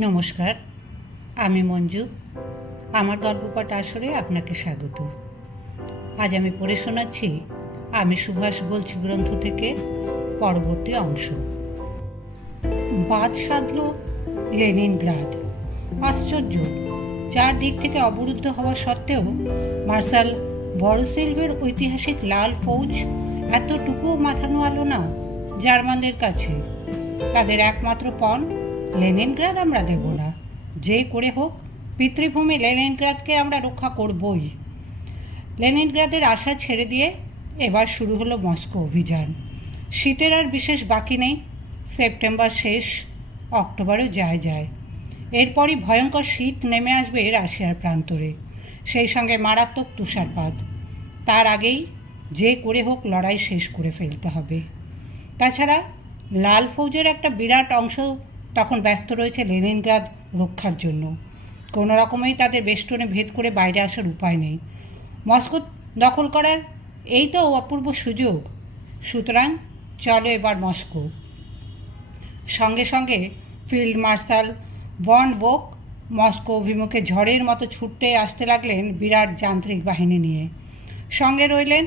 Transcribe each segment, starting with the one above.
নমস্কার, আমি মঞ্জু। আমার গল্পপাঠ আসরে আপনাকে স্বাগত। আজ আমি পড়ে শোনাচ্ছি আমি সুভাষ বলছি গ্রন্থ থেকে পরবর্তী অংশ। বাদ সাধল লেনিনগ্রাদ। আশ্চর্য চার দিক থেকে অবরুদ্ধ হওয়া সত্ত্বেও মার্শাল ভরসেলভের ঐতিহাসিক লাল ফৌজ এতটুকুও মাথা নোয়ালো না জার্মানদের কাছে। তাদের একমাত্র পণ লেনিনগ্রাদ আমরা দেব না। যে করে হোক, পিতৃভূমি লেনিনগ্রাদকে আমরা রক্ষা করবই। লেনিনগ্রাদের আশা ছেড়ে দিয়ে এবার শুরু হলো মস্কো অভিযান। শীতের আর বিশেষ বাকি নেই, সেপ্টেম্বর শেষ, অক্টোবরেও যায় যায়। এরপরই ভয়ঙ্কর শীত নেমে আসবে রাশিয়ার প্রান্তরে, সেই সঙ্গে মারাত্মক তুষারপাত। তার আগেই যে করে হোক লড়াই শেষ করে ফেলতে হবে। তাছাড়া লাল ফৌজের একটা বিরাট অংশ তখন ব্যস্ত রয়েছে লেনিনগ্রাদ রক্ষার জন্য। কোনো রকমেই তাদের বেষ্টনে ভেদ করে বাইরে আসার উপায় নেই। মস্কো দখল করার এই তো অপূর্ব সুযোগ। সুতরাং চলো এবার মস্কো। সঙ্গে সঙ্গে field marshal von Bock Moscow অভিমুখে ঝড়ের মতো ছুটতে আসতে লাগলেন বিরাট যান্ত্রিক বাহিনী নিয়ে। সঙ্গে রইলেন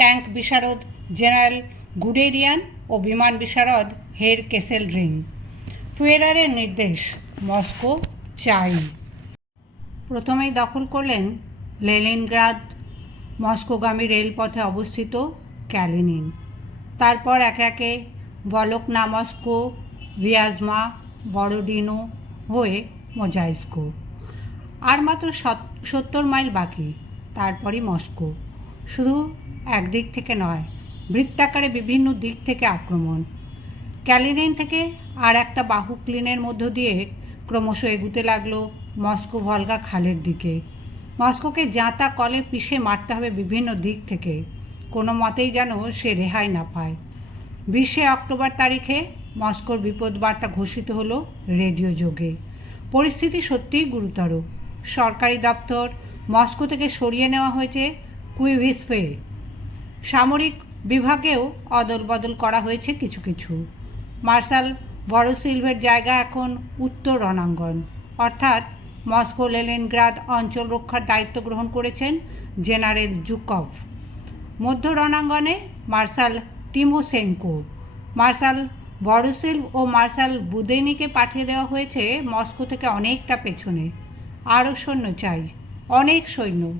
ট্যাঙ্ক বিশারদ জেনারেল গুডেরিয়ান ও বিমান বিশারদ হের কেসেল রিং। ফুয়েরারের নির্দেশ, মস্কো, চাই। প্রথমেই দখল করলেন লেনিনগ্রাদ মস্কোগামী রেলপথে অবস্থিত ক্যালিনিন। তারপর একে একে ভলকনা মস্কো, ভিয়াজমা, বড়ডিনো হয়ে মোজাইস্কো। আর মাত্র সত- সত্তর মাইল বাকি, তারপরই মস্কো। শুধু একদিক থেকে নয়, বৃত্তাকারে বিভিন্ন দিক থেকে আক্রমণ। ক্যালিনিন থেকে আর একটা বাহু ক্লিনের মধ্য দিয়ে ক্রমশ এগুতে লাগল মস্কো ভলগা খালের দিকে। মস্কোকে জাঁতা কলে পিষে মারতে হবে বিভিন্ন দিক থেকে। কোনো মতেই যেন সে রেহাই না পায়। বিশে অক্টোবর তারিখে মস্কোর বিপদ বার্তা ঘোষিত হলো রেডিও যোগে। পরিস্থিতি সত্যিই গুরুতর। সরকারি দপ্তর মস্কো থেকে সরিয়ে নেওয়া হয়েছে কুইভিসফে। সামরিক বিভাগেও অদল বদল করা হয়েছে কিছু কিছু। মার্শাল ভরসিলভের জায়গা এখন উত্তর রণাঙ্গন। অর্থাৎ মস্কো লেলেনগ্রাদ অঞ্চল রক্ষার দায়িত্ব গ্রহণ করেছেন জেনারেল জুকভ। মধ্য রণাঙ্গনে মার্শাল টিমোসেঙ্কো মার্শাল ভরসিলভ ও মার্শাল বুদেনিকে পাঠিয়ে দেওয়া হয়েছে মস্কো থেকে অনেকটা পেছনে। আরও সৈন্য চাই। অনেক সৈন্য।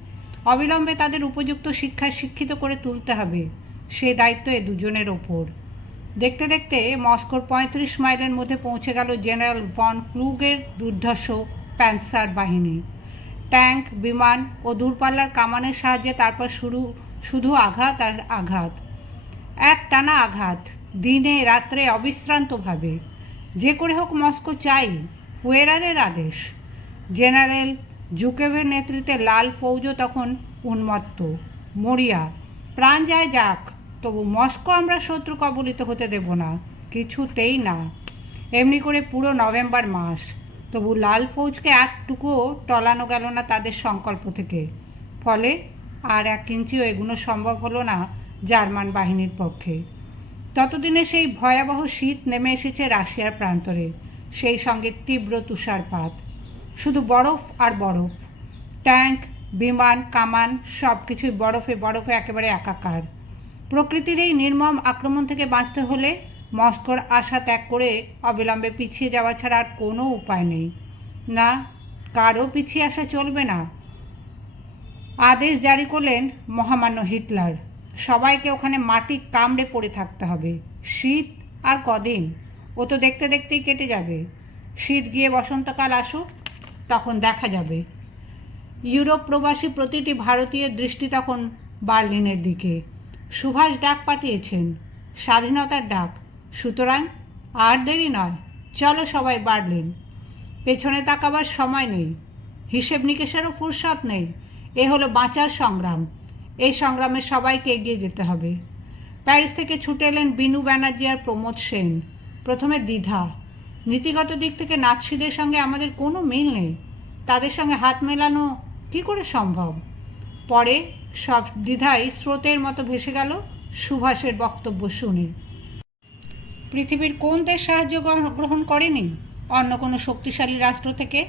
অবিলম্বে তাদের উপযুক্ত শিক্ষায় শিক্ষিত করে তুলতে হবে। সে দায়িত্ব এ দুজনের ওপর। দেখতে দেখতে মস্কোর পঁয়ত্রিশ মাইলের মধ্যে পৌঁছে গেল জেনারেল ভন ক্লুগের দুর্ধর্ষ প্যান্সার বাহিনী। ট্যাঙ্ক, বিমান ও দূরপাল্লার কামানের সাহায্যে তারপর শুরু, শুধু আঘাত আর আঘাত। এক টানা আঘাত, দিনে, রাত্রে অবিশ্রান্তভাবে। যে করে হোক মস্কো চাই, হুয়েরারের আদেশ। জেনারেল জুকেভের নেতৃত্বে লাল ফৌজও তখন উন্মত্ত। মরিয়া, প্রাণ যায় যাক। তবু মস্কো আমরা শত্রু কবলিত হতে দেব না, কিছুতেই না। এমনি করে পুরো নভেম্বর মাস, তবু লাল ফৌজকে একটুকুও টলানো গেল না তাদের সংকল্প থেকে। ফলে আর এক ইঞ্চিও এগুলো সম্ভব হলো না জার্মান বাহিনীর পক্ষে। ততদিনে সেই ভয়াবহ শীত নেমে এসেছে রাশিয়ার প্রান্তরে, সেই সঙ্গে তীব্র তুষারপাত। শুধু বরফ আর বরফ। ট্যাঙ্ক, বিমান, কামান সব কিছুই বরফে বরফে একেবারে একাকার। প্রকৃতির এই নির্মম আক্রমণ থেকে বাঁচতে হলে মস্কোর আশা ত্যাগ করে অবিলম্বে পিছিয়ে যাওয়া ছাড়া আর কোনো উপায় নেই। না, কারও পিছিয়ে আসা চলবে না। আদেশ জারি করলেন মহামান্য হিটলার। সবাইকে ওখানে মাটি কামড়ে পড়ে থাকতে হবে। শীত আর কদিন? ও তো দেখতে দেখতেই কেটে যাবে। শীত গিয়ে বসন্তকাল আসুক, তখন দেখা যাবে। ইউরোপ প্রবাসী প্রতিটি ভারতীয় দৃষ্টি তখন বার্লিনের দিকে। সুভাষ ডাক পাঠিয়েছেন। স্বাধীনতার ডাক। সুতরাং আর দেরি নয়। চলো সবাই বার্লিন পেছনে তাকাবার সময় নেই। হিসেব নিকেশেরও ফুরসত নেই। এ হলো বাঁচার সংগ্রাম। এই সংগ্রামে সবাইকে এগিয়ে যেতে হবে। প্যারিস থেকে ছুটে এলেন বিনু ব্যানার্জি আর প্রমোদ সেন। প্রথমে দ্বিধা। নীতিগত দিক থেকে নাৎসিদের সঙ্গে আমাদের কোনো মিল নেই। তাদের সঙ্গে হাত মেলানো কী করে সম্ভব? পরে সব দ্বিধাই স্রোতের মতো ভেসে গেল সুভাষের বক্তব্য শুনে। পৃথিবীর কোন দেশ সাহায্য গ্রহণ- করেনি? অন্য কোনো শক্তিশালী রাষ্ট্র থেকে?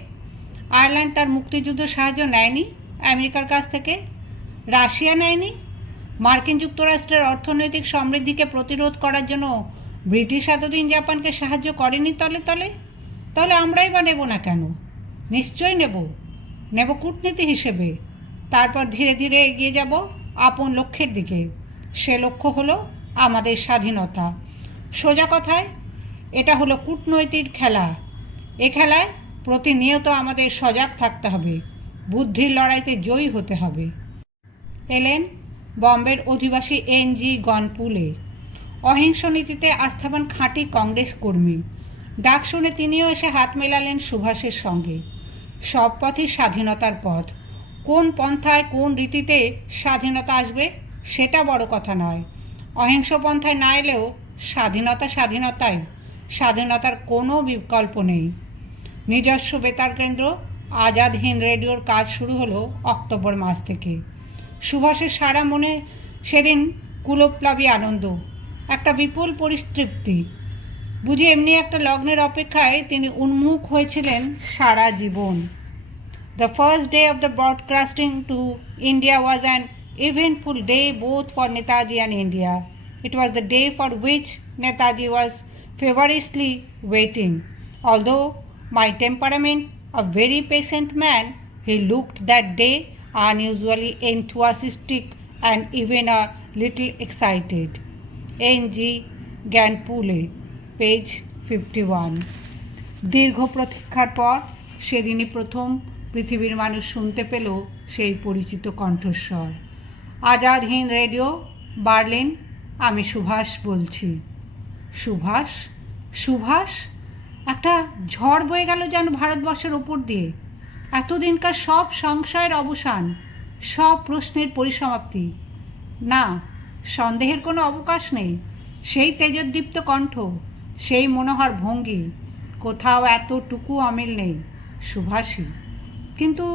আয়ারল্যান্ড তার মুক্তিযুদ্ধ সাহায্য নেয়নি? আমেরিকার কাছ থেকে? রাশিয়া নেয়নি? মার্কিন যুক্তরাষ্ট্রের অর্থনৈতিক সমৃদ্ধিকে প্রতিরোধ করার জন্য ব্রিটিশ এতদিন জাপানকে সাহায্য করেনি তলে তলে? তাহলে আমরাই বা নেব না কেন? নিশ্চয়ই নেব। নেব কূটনীতি হিসেবে। তারপর ধীরে ধীরে এগিয়ে যাব আপন লক্ষ্যের দিকে। সে লক্ষ্য হলো আমাদের স্বাধীনতা। সোজা কথায়, এটা হলো কূটনৈতিক খেলা। এ খেলায় প্রতিনিয়ত আমাদের সজাগ থাকতে হবে। বুদ্ধির লড়াইতে জয়ী হতে হবে। এলেন বম্বের অধিবাসী এন জি গনপুলে। অহিংস নীতিতে আস্থাবান খাঁটি কংগ্রেস কর্মী। ডাক শুনে তিনিও এসে হাত মেলালেন সুভাষের সঙ্গে। সব পথই স্বাধীনতার পথ। কোন পন্থায় কোন রীতিতে স্বাধীনতা আসবে সেটা বড় কথা নয়। অহিংস পন্থায় না এলেও স্বাধীনতা স্বাধীনতাই। স্বাধীনতার কোনো বিকল্প নেই। নিজস্ব বেতার কেন্দ্র, আজাদ হিন্দ রেডিওর কাজ শুরু হলো অক্টোবর মাস থেকে। সুভাষের সারা মনে সেদিন কুলপ্লাবী আনন্দ, একটা বিপুল পরিতৃপ্তি। বুঝি এমনি একটা লগ্নের অপেক্ষায় তিনি উন্মুখ হয়েছিলেন সারা জীবন। The first day of the broadcasting to India was an eventful day both for Netaji and India. It was the day for which Netaji was feverishly waiting. Although my temperament, a very patient man, he looked that day unusually enthusiastic and even a little excited. N.G. Ganpule, page 51. দীর্ঘ প্রতীক্ষার পর সেদিনই প্রথম পৃথিবীর মানুষ শুনতে পেল সেই পরিচিত কণ্ঠস্বর। আজাদ হিন্দ রেডিও, বার্লিন, আমি সুভাষ বলছি। সুভাষ? সুভাষ? একটা ঝড় বয়ে গেল যেন ভারতবর্ষের ওপর দিয়ে। এতদিনকার সব সংশয়ের অবসান, সব প্রশ্নের পরিসমাপ্তি। না, সন্দেহের কোনো অবকাশ নেই। সেই তেজোদ্দীপ্ত কণ্ঠ, সেই মনোহর ভঙ্গি, কোথাও এতটুকু অমিল নেই। সুভাষী কিন্তু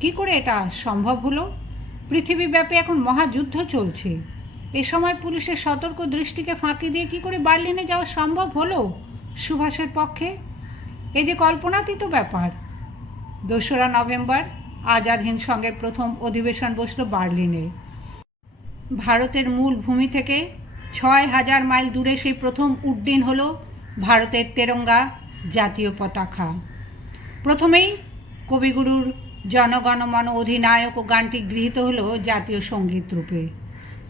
কি করে এটা সম্ভব হলো? পৃথিবীব্যাপী এখন মহাযুদ্ধ চলছে। এ সময় পুলিশের সতর্ক দৃষ্টিকে ফাঁকি দিয়ে কি করে বার্লিনে যাওয়া সম্ভব হলো সুভাষের পক্ষে? এই যে কল্পনাতীত ব্যাপার। দোসরা নভেম্বর, আজাদ হিন্দ সঙ্গের প্রথম অধিবেশন বসল বার্লিনে। ভারতের মূল ভূমি থেকে ছয় হাজার মাইল দূরে সেই প্রথম উড্ডীন হলো ভারতের তেরঙ্গা জাতীয় পতাকা। প্রথমেই কবিগুরুর জনগণমন অধিনায়ক ও গানটি গৃহীত হলো জাতীয় সংগীত রূপে।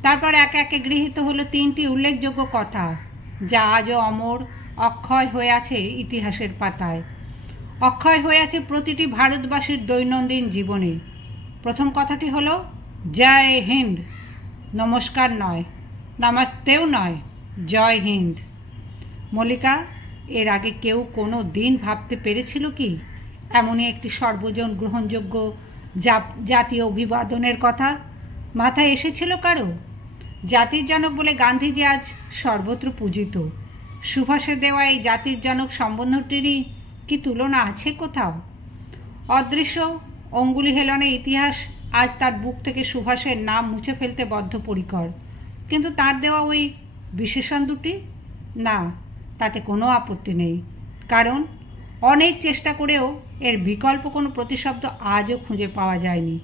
তারপর একে একে গৃহীত হলো তিনটি উল্লেখযোগ্য কথা, যা আজও অমর, অক্ষয় হয়ে আছে ইতিহাসের পাতায়। অক্ষয় হয়ে আছে প্রতিটি ভারতবাসীর দৈনন্দিন জীবনে। প্রথম কথাটি হলো, জয় হিন্দ। নমস্কার নয়, নামাস্তেও নয়, জয় হিন্দ। মল্লিকা, এর আগে কেউ কোনো দিন ভাবতে পেরেছিল কি? এমনই একটি সর্বজন গ্রহণযোগ্য জাতীয় অভিবাদনের কথা মাথায় এসেছিল কারও? জাতির জনক বলে গান্ধীজি আজ সর্বত্র পূজিত। সুভাষের দেওয়া এই জাতির জনক সম্বন্ধটিরই কি তুলনা আছে কোথাও? অদৃশ্য অঙ্গুলি হেলনে ইতিহাস আজ তার বুক থেকে সুভাষের নাম মুছে ফেলতে বদ্ধপরিকর। কিন্তু তার দেওয়া ওই বিশেষণ দুটি? না, তাতে কোনো আপত্তি নেই। কারণ অনেক চেষ্টা করেও এর বিকল্প কোনো প্রতিশব্দ আজও খুঁজে পাওয়া যায়নি।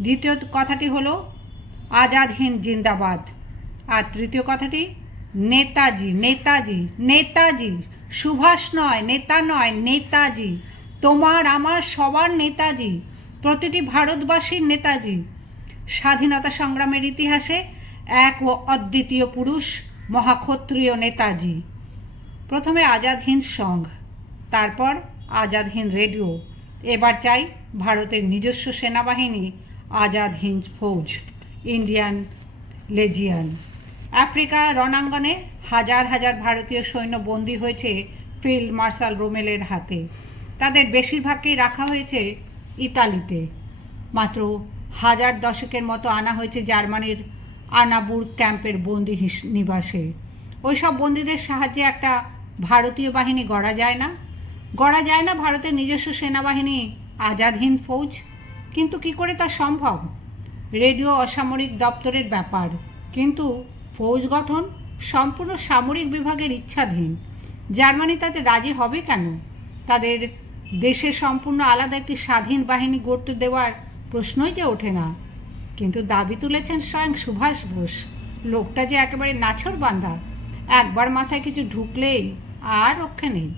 দ্বিতীয় কথাটি হলো, আজাদ হিন্দ জিন্দাবাদ। আর তৃতীয় কথাটি, নেতাজি নেতাজি নেতাজি, সুভাষ নয়, নেতা নয়, নেতাজি, তোমার আমার সবার নেতাজি, প্রতিটি ভারতবাসীর নেতাজি। স্বাধীনতা সংগ্রামের ইতিহাসে এক ও অদ্বিতীয় পুরুষ, মহাক্ষত্রিয় নেতাজি। প্রথমে আজাদ হিন্দ সংঘ তারপর আজাদ হিন্দ রেডিও। এবার চাই ভারতের নিজস্ব সেনাবাহিনী, Azad Hind Fauj, Indian legion. Africa রণাঙ্গনে হাজার হাজার ভারতীয় সৈন্য বন্দী হয়েছে ফিল্ড মার্শাল রোমেলের হাতে। তাদের বেশিরভাগকেই রাখা হয়েছে ইতালিতে। মাত্র হাজার দশকের মতো আনা হয়েছে জার্মানির আনাবুর ক্যাম্পের বন্দি নিবাসে। ওই সব বন্দীদের সাহায্যে একটা ভারতীয় বাহিনী গড়া যায় না। গড়া যায় না ভারতের নিজস্ব সেনাবাহিনী, আজাদ হিন্দ ফৌজ। কিন্তু কি করে তা সম্ভব? রেডিও অসামরিক দপ্তরের ব্যাপার। কিন্তু ফৌজ গঠন সম্পূর্ণ সামরিক বিভাগের ইচ্ছাধীন। জার্মানি তাতে রাজি হবে কেন? তাদের দেশে সম্পূর্ণ আলাদা একটি স্বাধীন বাহিনী গড়তে দেওয়ার প্রশ্নই যে ওঠে না। কিন্তু দাবি তুলেছেন স্বয়ং সুভাষ বোস। লোকটা যে একেবারে নাছর বান্ধা একবার মাথায় কিছু ঢুকলেই আর রক্ষে নেই।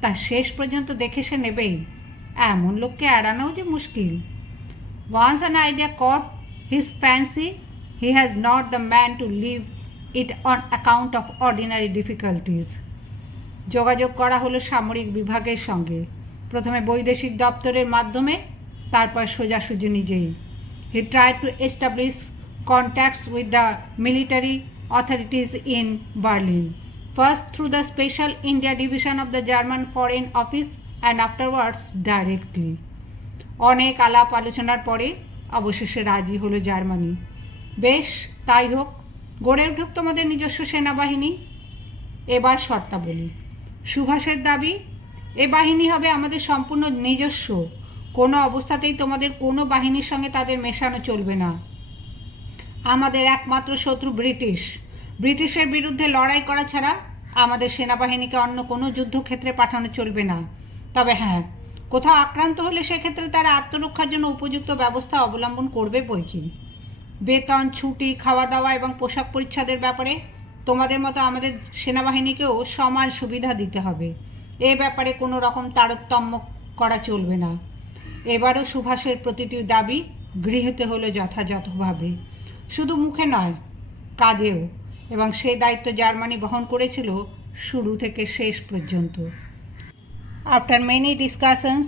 তা শেষ পর্যন্ত দেখে সে নেবেই। এমন লোককে এড়ানোও যে মুশকিল। Once an idea caught his fancy he has not the man to leave it on account of ordinary difficulties. যোগাযোগ করা হলো সামরিক বিভাগের সঙ্গে। প্রথমে বৈদেশিক দপ্তরের মাধ্যমে, তারপর সোজাসুজি নিজেই। He try to establish contacts with the military authorities in Berlin first through the special India division of the German foreign office and afterwards directly অনেক আলাপ আলোচনার পরে অবশেষে রাজি হলো জার্মানি। বেশ, তাই হোক, গড়ে উঠুক তোমাদের নিজস্ব সেনাবাহিনী। এবার শর্তাবলী সুভাষের দাবি, এ বাহিনী হবে আমাদের সম্পূর্ণ নিজস্ব। কোনো অবস্থাতেই তোমাদের কোনো বাহিনীর সঙ্গে তাদের মেশানো চলবে না। আমাদের একমাত্র শত্রু ব্রিটিশ। ব্রিটিশের বিরুদ্ধে লড়াই করা ছাড়া আমাদের সেনাবাহিনীকে অন্য কোনো যুদ্ধক্ষেত্রে পাঠানো চলবে না। তবে হ্যাঁ কোথাও আক্রান্ত হলে সেক্ষেত্রে তারা আত্মরক্ষার জন্য উপযুক্ত ব্যবস্থা অবলম্বন করবে বই কি? বেতন, ছুটি খাওয়া দাওয়া এবং পোশাক পরিচ্ছদের ব্যাপারে তোমাদের মতো আমাদের সেনাবাহিনীকেও সমান সুবিধা দিতে হবে। এ ব্যাপারে কোনো রকম তারতম্য করা চলবে না। এবারও সুভাষের প্রতিটি দাবি গৃহীত হলো যথাযথভাবে। শুধু মুখে নয়, কাজেও। এবং সেই দায়িত্ব জার্মানি বহন করেছিল শুরু থেকে শেষ পর্যন্ত After many discussions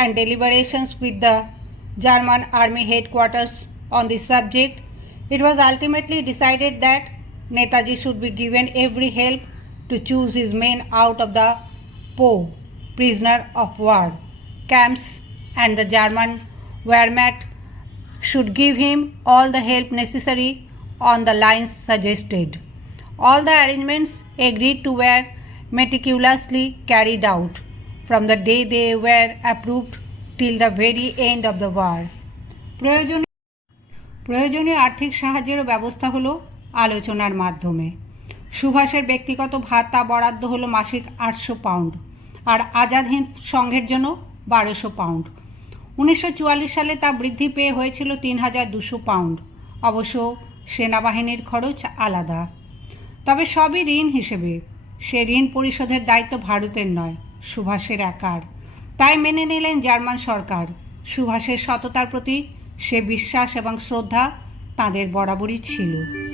and deliberations with the German army headquarters on this subject, it was ultimately decided that Netaji should be given every help to choose his men out of the PO, prisoner of war, camps, and the German Wehrmacht should give him all the help necessary on the lines suggested. All the arrangements agreed to were meticulously carried out from the day they were approved till the very end of the war. প্রয়োজনীয় প্রয়োজনীয় আর্থিক সাহায্যের ব্যবস্থা হলো আলোচনার মাধ্যমে সুভাষের ব্যক্তিগত ভাতা বরাদ্দ হলো মাসিক আটশো পাউন্ড আর আজাদ হিন্দ সংঘের জন্য বারোশো পাউন্ড উনিশশো চুয়াল্লিশ সালে তা বৃদ্ধি পেয়ে হয়েছিল তিন হাজার দুশো পাউন্ড অবশ্য সেনাবাহিনীর খরচ আলাদা। তবে সবই ঋণ হিসেবে। সে ঋণ পরিশোধের দায়িত্ব ভারতের নয়, সুভাষের একার। তাই মেনে নিলেন জার্মান সরকার। সুভাষের সততার প্রতি সে বিশ্বাস এবং শ্রদ্ধা তাদের বরাবরই ছিল।